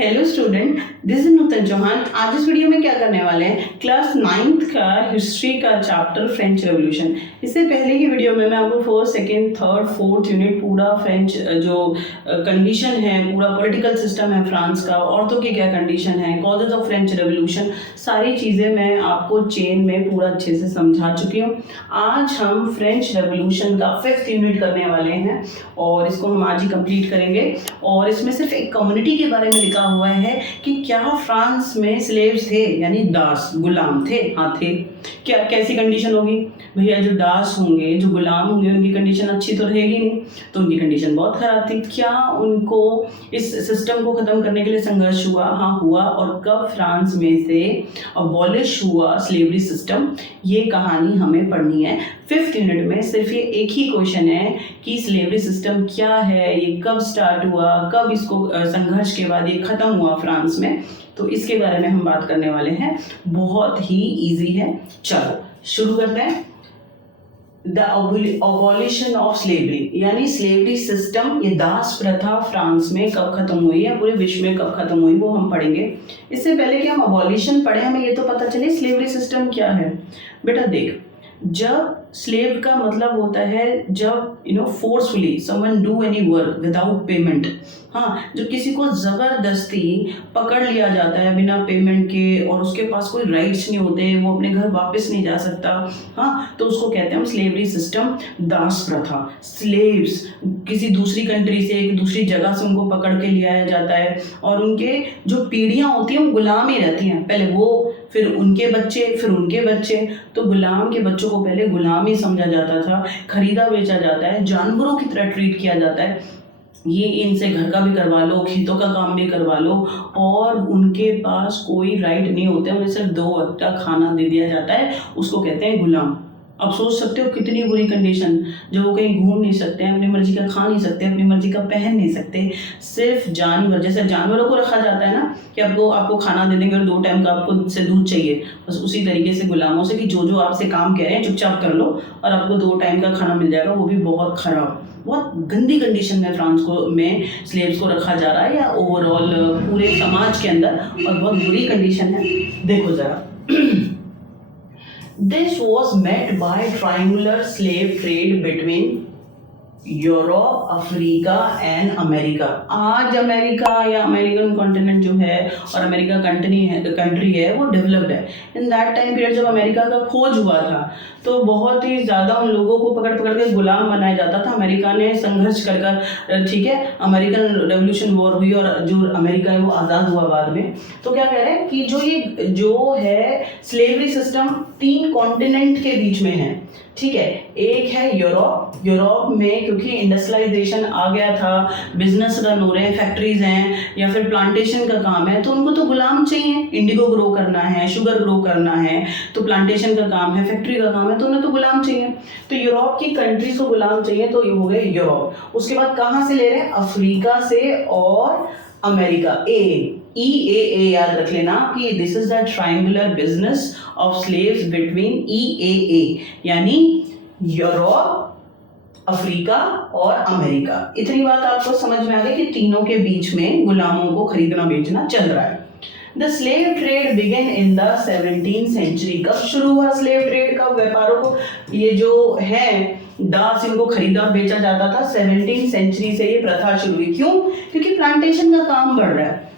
Hello student, this is नूतन चौहान। आज इस video में क्या करने वाले हैं, क्लास 9th का हिस्ट्री का चैप्टर फ्रेंच रेवोल्यूशन। इससे पहले की वीडियो में मैं आपको first, second, third, fourth unit पूरा फ्रेंच जो कंडीशन है, पूरा पॉलिटिकल सिस्टम है फ्रांस का, औरतों की क्या कंडीशन है, कॉजेज ऑफ फ्रेंच रेवोल्यूशन, सारी चीज़ें मैं आपको चेन में पूरा अच्छे से समझा चुकी हूँ। आज हम फ्रेंच रेवोल्यूशन का 5th यूनिट करने वाले हैं और इसको हम आज ही कंप्लीट करेंगे। और इसमें सिर्फ एक कम्युनिटी के बारे में लिखा हुआ है कि क्या फ्रांस में स्लेव्स थे, यानी दास, गुलाम थे। हाँ थे। क्या कैसी कंडीशन होगी भैया, जो दास होंगे, जो गुलाम होंगे, उनकी कंडीशन अच्छी तो रहेगी नहीं, तो उनकी कंडीशन बहुत खराब थी। क्या उनको इस सिस्टम को ख़त्म करने के लिए संघर्ष हुआ? हाँ हुआ। और कब फ्रांस में से अबॉलिश हुआ स्लेवरी सिस्टम, ये कहानी हमें पढ़नी है 5th यूनिट में। सिर्फ ये एक ही क्वेश्चन है कि स्लेवरी सिस्टम क्या है, ये कब स्टार्ट हुआ, कब इसको संघर्ष के बाद ये ख़त्म हुआ फ्रांस में, तो इसके बारे में हम बात करने वाले हैं। बहुत ही इजी है, चलो शुरू करते हैं। द अबॉलिशन ऑफ स्लेवरी, यानी स्लेवरी सिस्टम, ये दास प्रथा फ्रांस में कब खत्म हुई या पूरे विश्व में कब खत्म हुई, वो हम पढ़ेंगे। इससे पहले कि हम अबॉलिशन पढ़े, हमें ये तो पता चले स्लेवरी सिस्टम क्या है। बेटा देख, जब स्लेव का मतलब होता है जब forcefully someone do any work without payment. हाँ, जब किसी को ज़बरदस्ती पकड़ लिया जाता है बिना पेमेंट के और उसके पास कोई राइट्स नहीं होते, वो अपने घर वापस नहीं जा सकता, हाँ, तो उसको कहते हैं हम स्लेवरी सिस्टम, दास प्रथा। स्लेव्स किसी दूसरी कंट्री से, एक दूसरी जगह से उनको पकड़ के ले आया जाता है और उनके जो पीढ़ियाँ होती हैं वो गुलाम ही रहती हैं। पहले वो, फिर उनके बच्चे, फिर उनके बच्चे। तो गुलाम के बच्चों को पहले गुलाम ही समझा जाता था, खरीदा बेचा जाता है, जानवरों की तरह ट्रीट किया जाता है। ये इनसे घर का भी करवा लो, खेतों का काम भी करवा लो, और उनके पास कोई राइट नहीं होते, उन्हें सिर्फ 2 वक्त का खाना दे दिया जाता है, उसको कहते हैं गुलाम। अब सोच सकते हो कितनी बुरी कंडीशन, जो वो कहीं घूम नहीं सकते हैं, अपनी मर्जी का खा नहीं सकते, अपनी मर्जी का पहन नहीं सकते, सिर्फ जानवर, जैसे जानवरों को रखा जाता है ना कि आपको खाना दे देंगे और 2 टाइम का आपको से दूध चाहिए, बस उसी तरीके से गुलामों से कि जो आपसे काम कह रहे हैं चुपचाप कर लो और आपको 2 टाइम का खाना मिल जाएगा, वो भी बहुत खराब, बहुत गंदी कंडीशन में फ्रांस में स्लेव्स को रखा जा रहा है, या ओवरऑल पूरे समाज के अंदर, और बहुत बुरी कंडीशन है। देखो जरा, This was met by triangular slave trade between Europe, Africa and America. आज अमेरिका या अमेरिकन कॉन्टिनेंट जो है और अमेरिका कंट्री है वो डेवलप्ड है। इन दैट टाइम पीरियड जब अमेरिका का खोज हुआ था तो बहुत ही ज़्यादा उन लोगों को पकड़ के गुलाम बनाया जाता था। अमेरिका ने संघर्ष कर, ठीक है, अमेरिकन रेवोल्यूशन वॉर हुई और जो अमेरिका है वो आज़ाद हुआ बाद में। तो क्या कह रहे हैं कि जो है स्लेवरी सिस्टम 3 कॉन्टिनेंट के बीच में है, ठीक है। एक है यूरोप में, क्योंकि इंडस्ट्रियलाइजेशन आ गया था, बिजनेस रन हो रहे हैं, फैक्ट्रीज हैं या फिर प्लांटेशन का काम है, तो उनको तो गुलाम चाहिए। इंडिगो ग्रो करना है, शुगर ग्रो करना है, तो प्लांटेशन का काम है, फैक्ट्री का काम है, तो उन्हें तो गुलाम चाहिए। तो यूरोप की कंट्रीज को गुलाम चाहिए, तो ये हो गए यूरोप। उसके बाद कहाँ से ले रहे हैं? अफ्रीका से और अमेरिका। EAA याद रख लेना कि this is the triangular business of slaves between EAA, यानी यूरोप, अफ्रीका और अमेरिका। इतनी बात आपको समझ में आ गई कि तीनों के बीच में गुलामों को खरीदना बेचना चल रहा है। The slave trade began in the 17th century. कब शुरू हुआ स्लेव ट्रेड? कब व्यापारों को, ये जो है दास, इनको खरीदा बेचा जाता था, 17th सेंचुरी से ये प्रथा शुरू हुई। क्यों? क्योंकि प्लांटेशन का काम बढ़ रहा है,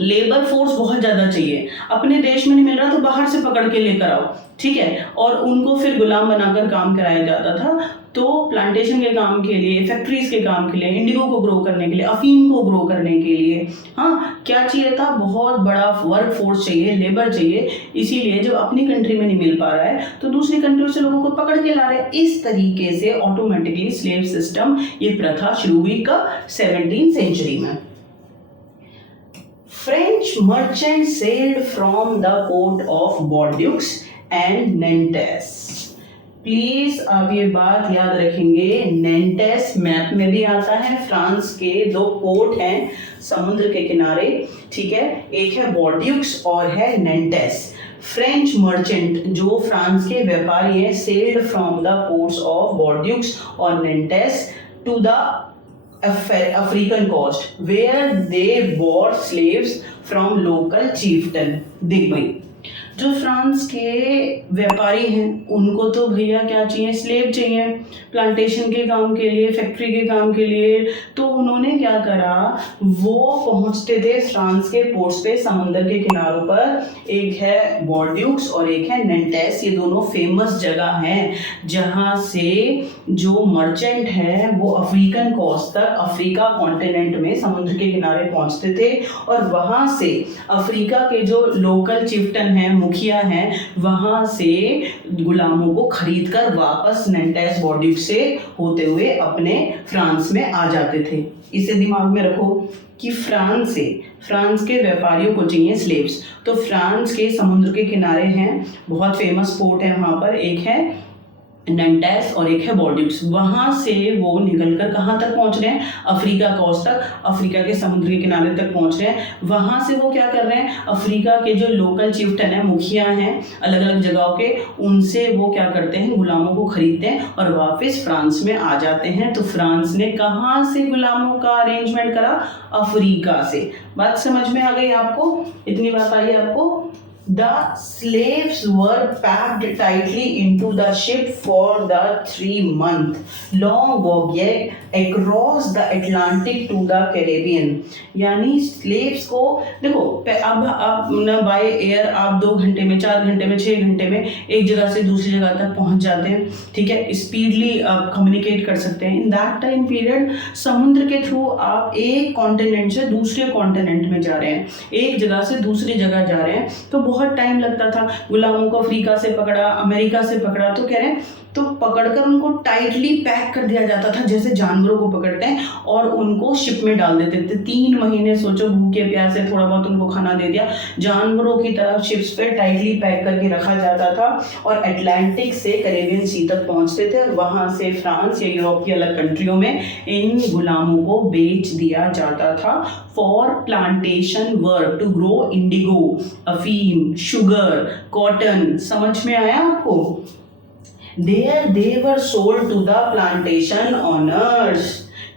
लेबर फोर्स बहुत ज़्यादा चाहिए, अपने देश में नहीं मिल रहा तो बाहर से पकड़ के लेकर आओ, ठीक है, और उनको फिर गुलाम बनाकर काम कराया जाता था। तो प्लांटेशन के काम के लिए, फैक्ट्रीज के काम के लिए, इंडिगो को ग्रो करने के लिए, अफीम को ग्रो करने के लिए, हाँ, क्या चाहिए था? बहुत बड़ा वर्क फोर्स चाहिए, लेबर चाहिए। इसीलिए जब अपनी कंट्री में नहीं मिल पा रहा है तो दूसरी कंट्रियों से लोगों को पकड़ के ला रहे हैं। इस तरीके से ऑटोमेटिकली स्लेव सिस्टम, ये प्रथा शुरू हुई कब? 17th सेंचुरी में। French merchants sailed from the port of Bordeaux and Nantes. Please आप ये बात याद रखेंगे, नेंटेस मैप में भी आता है। फ्रांस के 2 पोर्ट हैं समुद्र के किनारे, ठीक है, एक है बॉर्डियूक्स और है नेंटेस। फ्रेंच मर्चेंट, जो फ्रांस के व्यापारी हैं, sold from the ports of Bordeaux और Nantes to the African coast where they bought slaves from local chieftain. देख भाई, जो फ्रांस के व्यापारी हैं उनको तो भैया क्या चाहिए, स्लेव चाहिए प्लांटेशन के काम के लिए, फैक्ट्री के काम के लिए। तो उन्होंने क्या करा, वो पहुंचते थे फ्रांस के पोर्ट्स पे, समुंदर के किनारों पर। एक है बॉर्ड्यूक्स और एक है नैंटेस, ये दोनों फेमस जगह हैं जहां से जो मर्चेंट है वो अफ्रीकन कोस्ट तक, अफ्रीका कॉन्टिनेंट में समुद्र के किनारे पहुंचते थे। और वहां से अफ्रीका के जो लोकल चिफ्टन हैं, मुखिया हैं, वहां से गुलामों को खरीद कर वापस नैंटेस बॉर्ड्यूक्स से होते हुए अपने फ्रांस में आ जाते थे। इसे दिमाग में रखो कि फ्रांस के व्यापारियों को चाहिए स्लेव्स। तो फ्रांस के समुद्र के किनारे हैं, बहुत फेमस पोर्ट है वहाँ पर, एक है नैंटेस और एक है बॉर्ड्यूक्स। वहाँ से वो निकलकर कहाँ तक पहुँच रहे हैं, अफ्रीका कोस्ट तक, अफ्रीका के समुद्र के किनारे तक पहुँच रहे हैं। वहाँ से वो क्या कर रहे हैं, अफ्रीका के जो लोकल चिफ्टन है, मुखिया हैं अलग अलग जगहों के, उनसे वो क्या करते हैं, गुलामों को खरीदते हैं और वापस फ्रांस में आ जाते हैं। तो फ्रांस ने कहाँ से गुलामों का अरेंजमेंट करा, अफ्रीका से। बात समझ में आ गई आपको, इतनी बात आई आपको। The slaves were packed tightly into the ship for the 3-month long voyage across the Atlantic to the Caribbean। यानी स्लेव्स को देखो, अब न बाय एयर आप 2 घंटे में, 4 घंटे में, 6 घंटे में एक जगह से दूसरी जगह तक पहुंच जाते हैं, ठीक है, स्पीडली आप कम्युनिकेट कर सकते हैं। इन दैट टाइम पीरियड समुद्र के थ्रू आप एक कॉन्टिनेंट से दूसरे कॉन्टिनेंट में जा रहे हैं, एक जगह से दूसरी जगह जा रहे हैं, तो बहुत टाइम लगता था। गुलामों को अफ्रीका से पकड़ा, अमेरिका से पकड़ा, तो कह रहे हैं तो पकड़कर उनको टाइटली पैक कर दिया जाता था, जैसे जानवरों को पकड़ते हैं, और उनको शिप में डाल देते थे। 3 महीने सोचो, भूखे प्यासे, थोड़ा बहुत उनको खाना दे दिया, जानवरों की तरह शिप्स पे टाइटली पैक करके रखा जाता था और अटलांटिक से कैरेबियन सी तक पहुंचते थे। और वहां से फ्रांस या यूरोप की अलग कंट्रियों में इन गुलामों को बेच दिया जाता था for plantation work to grow indigo, अफीम, शुगर, कॉटन। समझ में आया आपको? There they were sold to the plantation owners।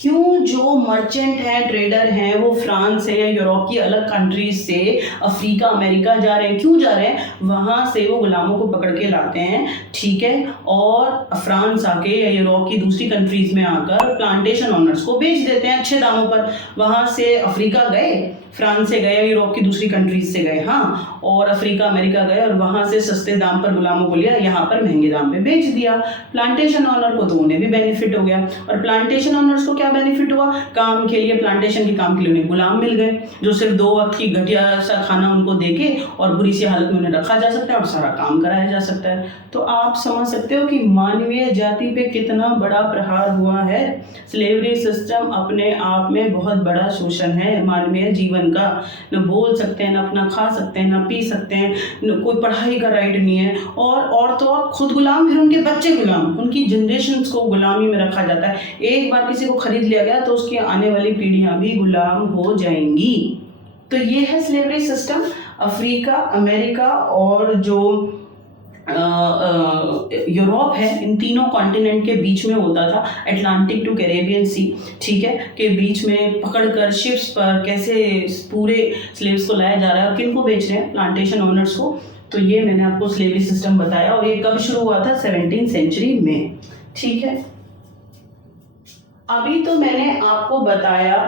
क्यों जो मर्चेंट हैं, ट्रेडर हैं, वो फ्रांस से या यूरोप की अलग कंट्रीज से अफ्रीका, अमेरिका जा रहे हैं, क्यों जा रहे हैं, वहाँ से वो गुलामों को पकड़ के लाते हैं, ठीक है, और फ्रांस आके या यूरोप की दूसरी कंट्रीज में आकर प्लांटेशन ओनर्स को बेच देते हैं अच्छे दामों पर। वहाँ से अफ्रीका गए, फ्रांस से गए, यूरोप की दूसरी कंट्रीज से गए, हाँ, और अफ्रीका, अमेरिका गए और वहाँ से सस्ते दाम पर गुलामों को लिया, यहाँ पर महंगे दाम पे बेच दिया। प्लांटेशन ओनर को तो उन्हें भी बेनिफिट हो गया। और प्लांटेशन ओनर्स को क्या बेनिफिट हुआ, काम के लिए, प्लांटेशन के काम के लिए उन्हें गुलाम मिल गए, जो सिर्फ 2 वक्त की घटिया सा खाना उनको देके और बुरी सी हालत में उन्हें रखा जा सकता है और सारा काम कराया जा सकता है। तो आप समझ सकते हो कि मानवीय जाति पे कितना बड़ा प्रहार हुआ है। स्लेवरी सिस्टम अपने आप में बहुत बड़ा शोषण है मानवीय जीवन का। न बोल सकते हैं, न अपना खा सकते हैं, न पी सकते हैं, न कोई पढ़ाई का राइट नहीं है, और तो और खुद गुलाम, फिर उनके बच्चे गुलाम, उनकी जनरेशन्स को गुलामी में रखा जाता है। एक बार किसी को खरीद लिया गया तो उसकी आने वाली पीढ़ियां भी गुलाम हो जाएंगी। तो ये है स्लेवरी सिस्टम। अफ्रीका, अमेरिका और जो यूरोप है, इन तीनों कॉन्टिनेंट के बीच में होता था, अटलांटिक टू कैरेबियन सी, ठीक है, के बीच में पकड़कर शिप्स पर कैसे पूरे स्लेव्स को लाया जा रहा है और किन को बेच रहे हैं, प्लांटेशन ओनर्स को। तो ये मैंने आपको स्लेवरी सिस्टम बताया और ये कब शुरू हुआ था, 17वीं सेंचुरी में, ठीक है। अभी तो मैंने आपको बताया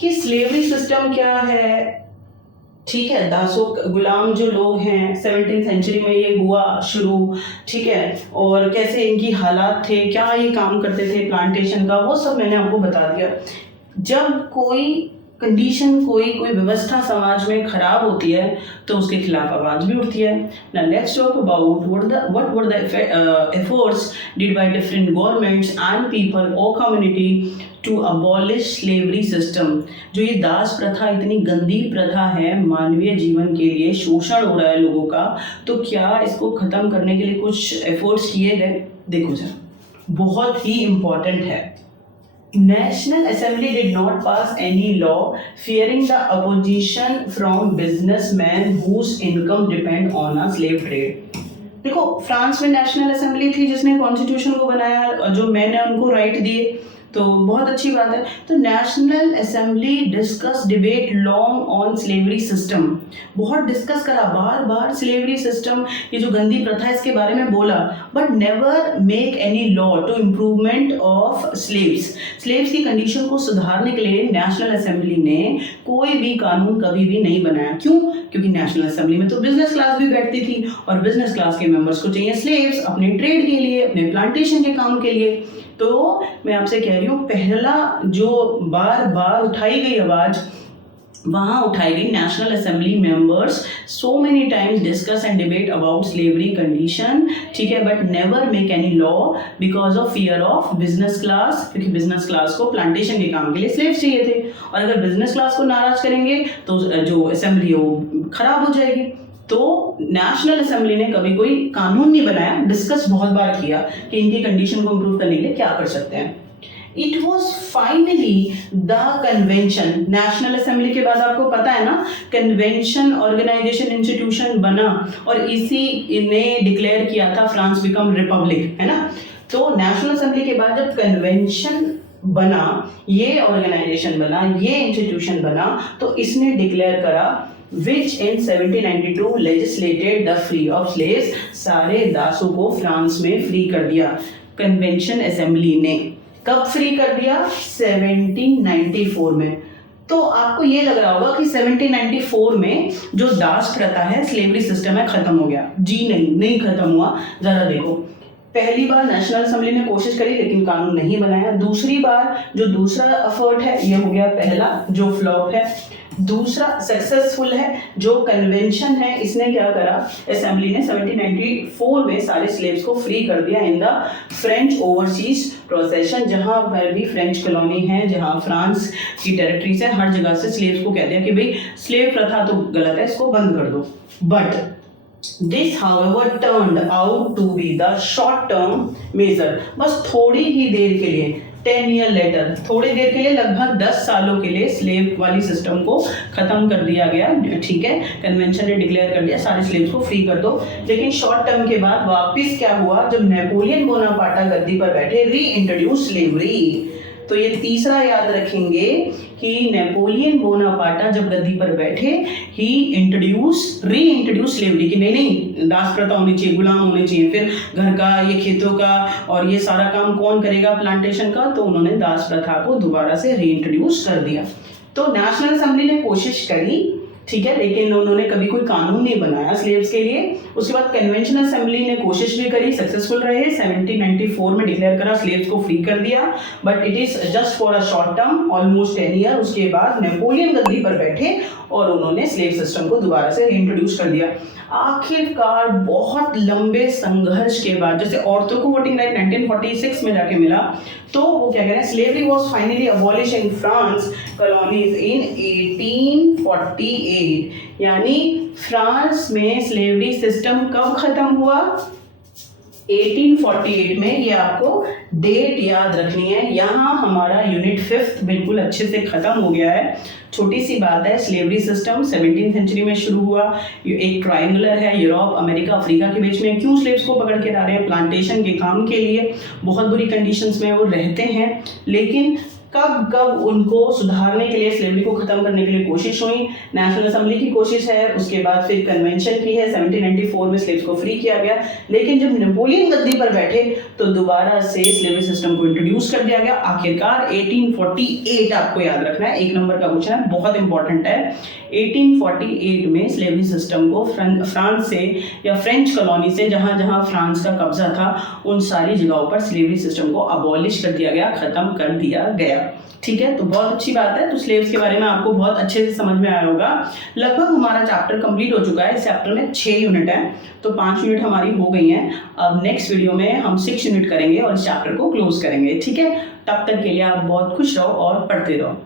कि स्लेवरी सिस्टम क्या है, ठीक है, दासों गुलाम जो लोग हैं 17वीं सेंचुरी में ये हुआ शुरू, ठीक है, और कैसे इनकी हालात थे, क्या ये काम करते थे प्लांटेशन का, वो सब मैंने आपको बता दिया। जब कोई कंडीशन, कोई व्यवस्था समाज में खराब होती है तो उसके खिलाफ आवाज भी उठती है। Now let's talk about what were the efforts did by different governments and people or community to abolish slavery system। जो ये दास प्रथा, इतनी गंदी प्रथा है, मानवीय जीवन के लिए शोषण हो रहा है लोगों का, तो क्या इसको खत्म करने के लिए कुछ एफर्ट्स किए गए? देखो जरा, बहुत ही इम्पोर्टेंट है। National Assembly did not pass any law fearing the opposition from businessmen whose income depend on a slave trade। देखो, फ्रांस में नेशनल असेंबली थी जिसने कॉन्स्टिट्यूशन को बनाया, जो मैन है उनको राइट दिए, तो बहुत अच्छी बात है। तो national assembly discuss debate long on slavery system, बहुत डिस्कस करा बार बार स्लेवरी सिस्टम, ये जो गंदी प्रथा है इसके बारे में बोला, but never make any law to improvement of slaves की कंडीशन को सुधारने के लिए नेशनल असेंबली ने कोई भी कानून कभी भी नहीं बनाया। क्यों? क्योंकि नेशनल असेंबली में तो बिजनेस क्लास भी बैठती थी और बिजनेस क्लास के मेंबर्स को चाहिए स्लेव्स अपने ट्रेड के लिए, अपने प्लांटेशन के काम के लिए। तो मैं आपसे कह रही हूँ, पहला जो बार बार उठाई गई आवाज वहाँ उठाई गई, national assembly members so many times discuss and debate about slavery condition, ठीक है, but never make any law because of fear of business class, क्योंकि बिजनेस क्लास को प्लांटेशन के काम के लिए स्लेव्स चाहिए थे और अगर बिजनेस क्लास को नाराज करेंगे तो जो असेंबली है वो खराब हो जाएगी। तो नेशनल असेंबली ने कभी कोई कानून नहीं बनाया, डिस्कस बहुत बार किया कि इनकी कंडीशन को इम्प्रूव करने के लिए क्या कर सकते हैं। It was finally the convention, national assembly के बाद आपको पता है ना कन्वेंशन ऑर्गेनाइजेशन इंस्टीट्यूशन बना और इसी ने डिक्लेयर किया था फ्रांस बिकम रिपब्लिक, है ना। तो नेशनल असेंबली के बाद जब कन्वेंशन बना, ये ऑर्गेनाइजेशन बना, ये इंस्टीट्यूशन बना, तो इसने डिक्लेयर करा which in 1792 legislated the free of slaves, सारे दासों को फ्रांस में फ्री कर दिया कन्वेंशन असेंबली ने। कब फ्री कर दिया? 1794 में। तो आपको ये लग रहा होगा कि 1794 में जो दास प्रथा है, स्लेवरी सिस्टम है, खत्म हो गया। जी नहीं खत्म हुआ। जरा देखो, पहली बार नेशनल असेंबली ने कोशिश करी लेकिन कानून नहीं बनाया। दूसरी बार जो दूसरा एफर्ट है ये हो गया पहला जो फ्लॉप है। दूसरा सक्सेसफुल है जो कन्वेंशन है, इसने क्या करा, असेंबली ने 1794 में सारे स्लेव्स को फ्री कर दिया in the French overseas procession, जहां पर भी फ्रेंच कॉलोनी है, जहां फ्रांस की टेरिटरीज है, हर जगह से स्लेव्स को कह दिया कि भाई स्लेव प्रथा तो गलत है, इसको बंद कर दो। But This, however, turned out to be the short-term measure. बस थोड़ी ही देर के लिए, 10 year later, थोड़ी देर के लिए, लगभग 10 सालों के लिए स्लेव वाली सिस्टम को खत्म कर दिया गया, ठीक है। कन्वेंशन ने डिक्लेयर कर दिया सारे स्लेव्स को फ्री कर दो। लेकिन शॉर्ट टर्म के बाद वापस क्या हुआ, जब नेपोलियन बोनापार्ट गद्दी पर बैठे, री इंट्रोड्यूस स्लेवरी। तो ये तीसरा याद रखेंगे कि नेपोलियन बोनापार्ट जब गद्दी पर बैठे, ही री इंट्रोड्यूस स्लेवरी, कि नहीं दास प्रथा होनी चाहिए, गुलाम होने चाहिए, फिर घर का, ये खेतों का और ये सारा काम कौन करेगा, प्लांटेशन का, तो उन्होंने दास प्रथा को दोबारा से री इंट्रोड्यूस कर दिया। तो नेशनल असेंबली ने कोशिश करी, ठीक है, लेकिन उन्होंने कभी कोई कानून नहीं बनाया स्लेव्स के लिए। उसके बाद कन्वेंशन असेंबली ने कोशिश भी करी, सक्सेसफुल रहे, 1794 में डिक्लेयर करा, स्लेव्स को फ्री कर दिया, but it is just for a short term, almost 10 year. उसके बाद नेपोलियन गद्दी पर बैठे और उन्होंने स्लेव सिस्टम को दोबारा से रीइंट्रोड्यूस कर दिया। आखिरकार बहुत लंबे संघर्ष के बाद, जैसे औरतों को वोटिंग राइट 1946 में जाके मिला, तो वो क्या कह रहे हैं, slavery was finally abolish in France colonies इन 1848। यानी फ्रांस में स्लेवरी सिस्टम कब खत्म हुआ? 1848 में। ये आपको डेट याद रखनी है। यहाँ हमारा यूनिट 5 बिल्कुल अच्छे से खत्म हो गया है। छोटी सी बात है, स्लेवरी सिस्टम 17th सेंचुरी में शुरू हुआ। ये एक ट्रायंगुलर है, यूरोप, अमेरिका, अफ्रीका के बीच में। क्यों स्लेव्स को पकड़ के ला रहे हैं? प्लांटेशन के काम के लिए। बहुत बुरी कंडीशंस में वो रहते हैं, लेकिन कब उनको सुधारने के लिए, स्लेवरी को खत्म करने के लिए कोशिश हुई। नेशनल असेंबली की कोशिश है, उसके बाद फिर कन्वेंशन की है, 1794 में स्लेव्स को फ्री किया गया। लेकिन जब नेपोलियन गद्दी पर बैठे तो दोबारा से स्लेवरी सिस्टम को इंट्रोड्यूस कर दिया गया। आखिरकार 1848 आपको याद रखना है, 1 नंबर का क्वेश्चन है, बहुत इंपॉर्टेंट है। 1848 में स्लेवरी सिस्टम को फ्रांस से या फ्रेंच कॉलोनी से, जहां जहां फ्रांस का कब्जा था, उन सारी जगहों पर स्लेवरी सिस्टम को अबॉलिश कर दिया गया, खत्म कर दिया गया। ठीक है, तो बहुत अच्छी बात है। तो स्लेव्स के बारे में आपको बहुत अच्छे से समझ में आया होगा। लगभग हमारा चैप्टर कंप्लीट हो चुका है। इस चैप्टर में 6 यूनिट है, तो 5 यूनिट हमारी हो गई हैं। अब नेक्स्ट वीडियो में हम 6 यूनिट करेंगे और इस चैप्टर को क्लोज करेंगे। ठीक है, तब तक के लिए आप बहुत खुश रहो और पढ़ते रहो।